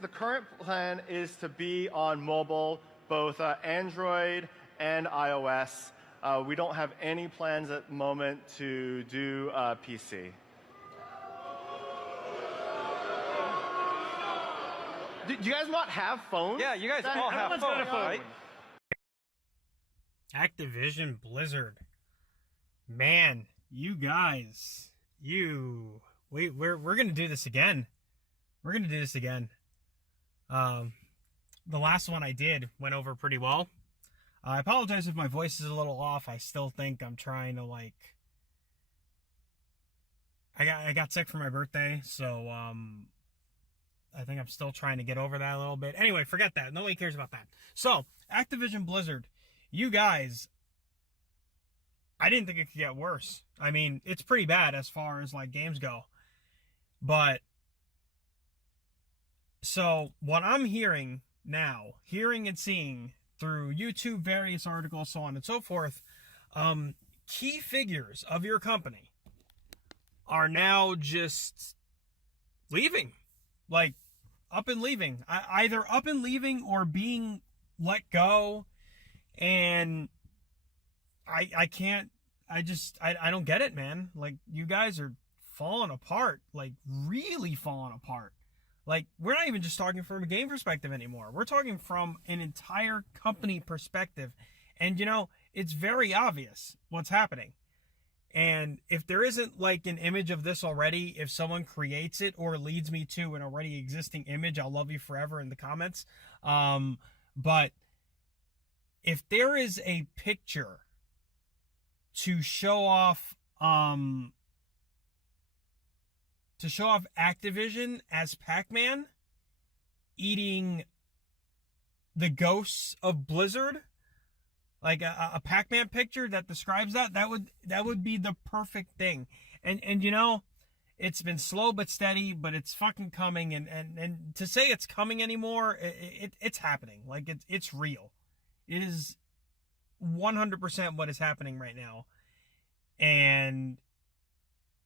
The current plan is to be on mobile, both Android and iOS. We don't have any plans at the moment to do PC. Do you guys not have phones? Yeah, you guys all have phones, right? Activision Blizzard. Man, you guys, we're gonna do this again. We're gonna do this again. The last one I did went over pretty well. I apologize if my voice is a little off. I still think I'm trying to I got sick for my birthday, so I think I'm still trying to get over that a little bit. Anyway, forget that. Nobody cares about that. So, Activision Blizzard, you guys, I didn't think it could get worse. I mean, it's pretty bad as far as games go. But so what I'm hearing now, hearing and seeing through YouTube, various articles, so on and so forth, key figures of your company are now just leaving. Up and leaving. Either up and leaving or being let go. And I don't get it, man. You guys are falling apart. Really falling apart. We're not even just talking from a game perspective anymore. We're talking from an entire company perspective. And, it's very obvious what's happening. And if there isn't an image of this already, if someone creates it or leads me to an already existing image, I'll love you forever in the comments. But if there is a picture to show off Activision as Pac-Man eating the ghosts of Blizzard, a Pac-Man picture that describes that would be the perfect thing. And it's been slow but steady, but it's fucking coming. And to say it's coming anymore, it's happening. It's real. It is 100% what is happening right now. And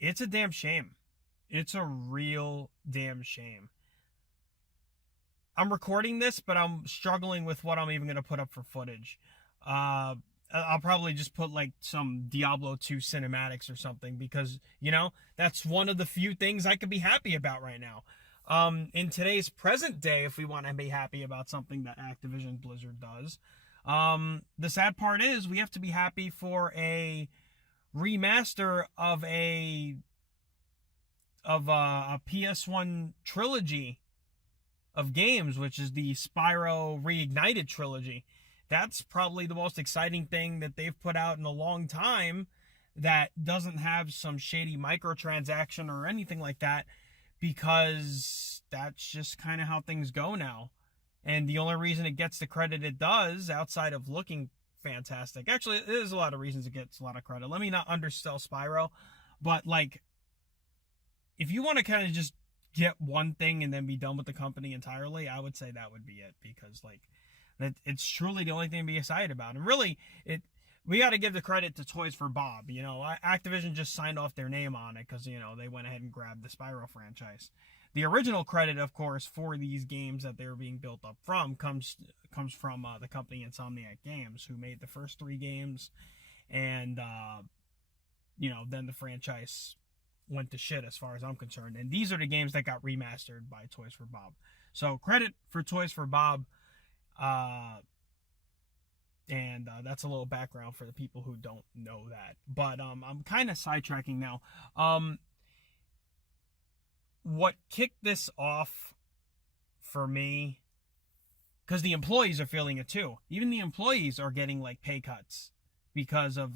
it's a damn shame. It's a real damn shame. I'm recording this, but I'm struggling with what I'm even going to put up for footage. I'll probably just put some Diablo 2 cinematics or something because, that's one of the few things I could be happy about right now. In today's present day, if we want to be happy about something that Activision Blizzard does, the sad part is we have to be happy for a remaster of a PS1 trilogy of games, which is the Spyro Reignited trilogy. That's probably the most exciting thing that they've put out in a long time that doesn't have some shady microtransaction or anything like that, because that's just kind of how things go now. And the only reason it gets the credit it does, outside of looking fantastic, actually, there's a lot of reasons it gets a lot of credit. Let me not undersell Spyro, but if you want to kind of just get one thing and then be done with the company entirely, I would say that would be it, because that it's truly the only thing to be excited about. And really, we got to give the credit to Toys for Bob. Activision just signed off their name on it because, they went ahead and grabbed the Spyro franchise. The original credit, of course, for these games that they're being built up from comes from the company Insomniac Games, who made the first 3 games. And, then the franchise went to shit as far as I'm concerned. And these are the games that got remastered by Toys for Bob. So credit for Toys for Bob. And that's a little background for the people who don't know that. But I'm kind of sidetracking now. What kicked this off for me, because the employees are feeling it too. Even the employees are getting pay cuts because of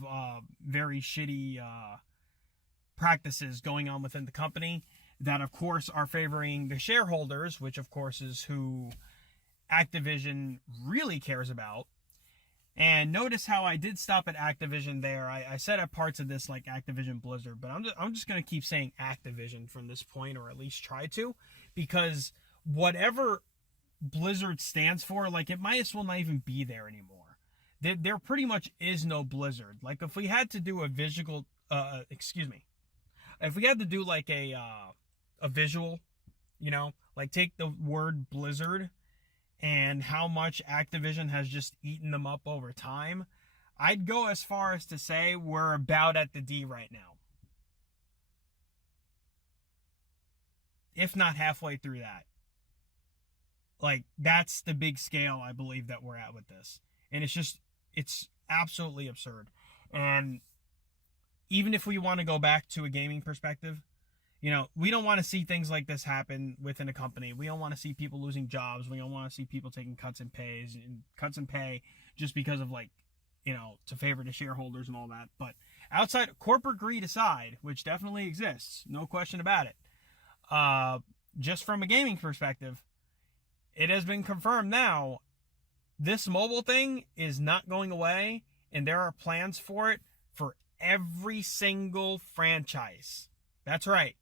very shitty practices going on within the company that, of course, are favoring the shareholders, which, of course, is who Activision really cares about. And notice how I did stop at Activision there. I said at parts of this Activision Blizzard, but I'm just going to keep saying Activision from this point, or at least try to, because whatever Blizzard stands for, it might as well not even be there anymore. There pretty much is no Blizzard. If we had to do a if we had to do a visual You know, like take the word Blizzard and how much Activision has just eaten them up over time. I'd go as far as to say we're about at the D right now. If not halfway through that. Like, that's the big scale I believe that we're at with this. And it's absolutely absurd. And even if we want to go back to a gaming perspective, you know, we don't want to see things like this happen within a company. We don't want to see people losing jobs. We don't want to see people taking cuts in pay just because of, like, you know, to favor the shareholders and all that. But outside corporate greed aside, which definitely exists, no question about it. Just from a gaming perspective, it has been confirmed now, this mobile thing is not going away, and there are plans for it for every single franchise. That's right.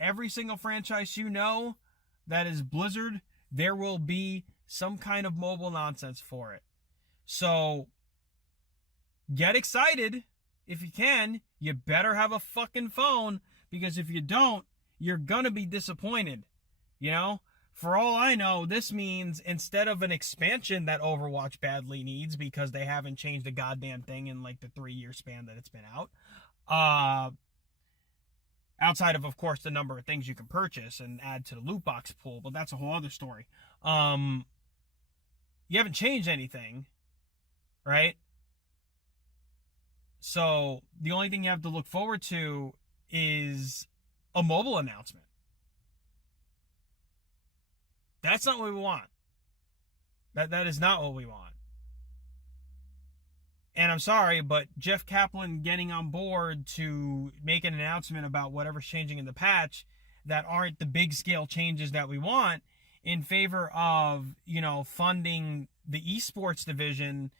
Every single franchise you know that is Blizzard, there will be some kind of mobile nonsense for it. So, get excited if you can. You better have a fucking phone, because if you don't, you're gonna be disappointed. You know? For all I know, this means instead of an expansion that Overwatch badly needs because they haven't changed a goddamn thing in like the 3-year span that it's been out, outside of course, the number of things you can purchase and add to the loot box pool, but that's a whole other story. You haven't changed anything, right? So the only thing you have to look forward to is a mobile announcement. That's not what we want. That is not what we want. And I'm sorry, but Jeff Kaplan getting on board to make an announcement about whatever's changing in the patch that aren't the big scale changes that we want, in favor of, you know, funding the esports division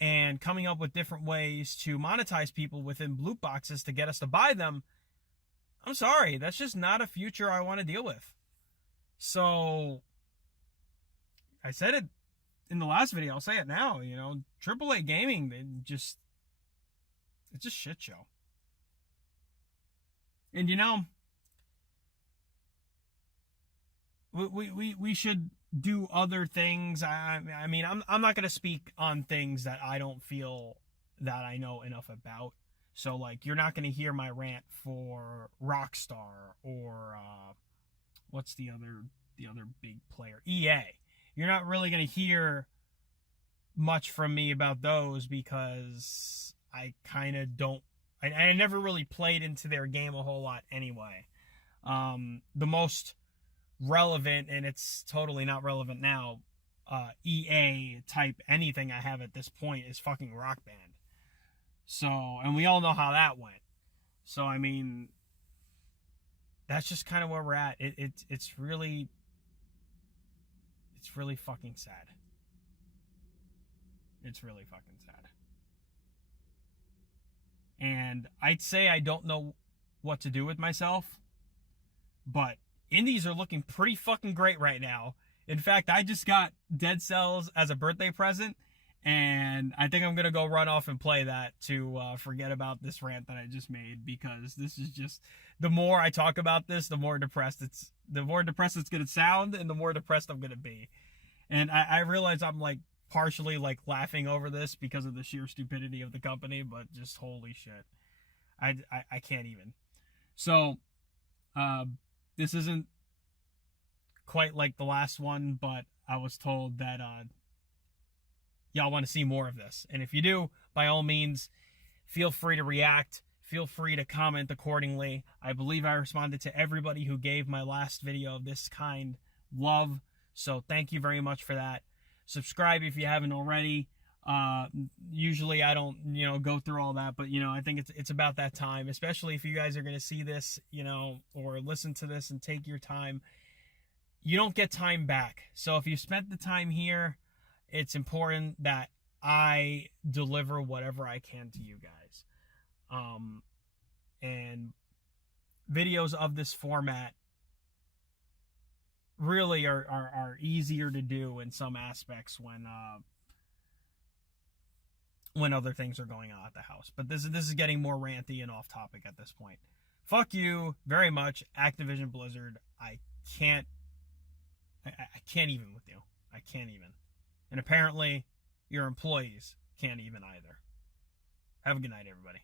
and coming up with different ways to monetize people within loot boxes to get us to buy them. I'm sorry, that's just not a future I want to deal with. So I said it in the last video, I'll say it now, you know, AAA gaming, it's a shit show. And you know, we should do other things. I mean, I'm not going to speak on things that I don't feel that I know enough about. So like, you're not going to hear my rant for Rockstar or what's the other big player, EA. You're not really going to hear much from me about those because I kind of don't. I never really played into their game a whole lot anyway. The most relevant, and it's totally not relevant now, EA type anything I have at this point is fucking Rock Band. So, and we all know how that went. So, I mean, that's just kind of where we're at. It's really fucking sad. It's really fucking sad. And I'd say I don't know what to do with myself, but indies are looking pretty fucking great right now. In fact, I just got Dead Cells as a birthday present, and I think I'm going to go run off and play that to forget about this rant that I just made, because this is just, the more I talk about this, the more depressed it's going to sound, and the more depressed I'm going to be. And I realize I'm like partially like laughing over this because of the sheer stupidity of the company, but just holy shit. I can't even. So, this isn't quite like the last one, but I was told that y'all want to see more of this. And if you do, by all means, feel free to react. Feel free to comment accordingly. I believe I responded to everybody who gave my last video of this kind love. So thank you very much for that. Subscribe if you haven't already. Usually I don't, go through all that, but, I think it's about that time, especially if you guys are going to see this, or listen to this and take your time. You don't get time back. So if you spent the time here, it's important that I deliver whatever I can to you guys. And videos of this format really are easier to do in some aspects when other things are going on at the house. But this is getting more ranty and off topic at this point. Fuck you very much, Activision Blizzard. I can't I can't even with you. I can't even. And apparently, your employees can't even either. Have a good night, everybody.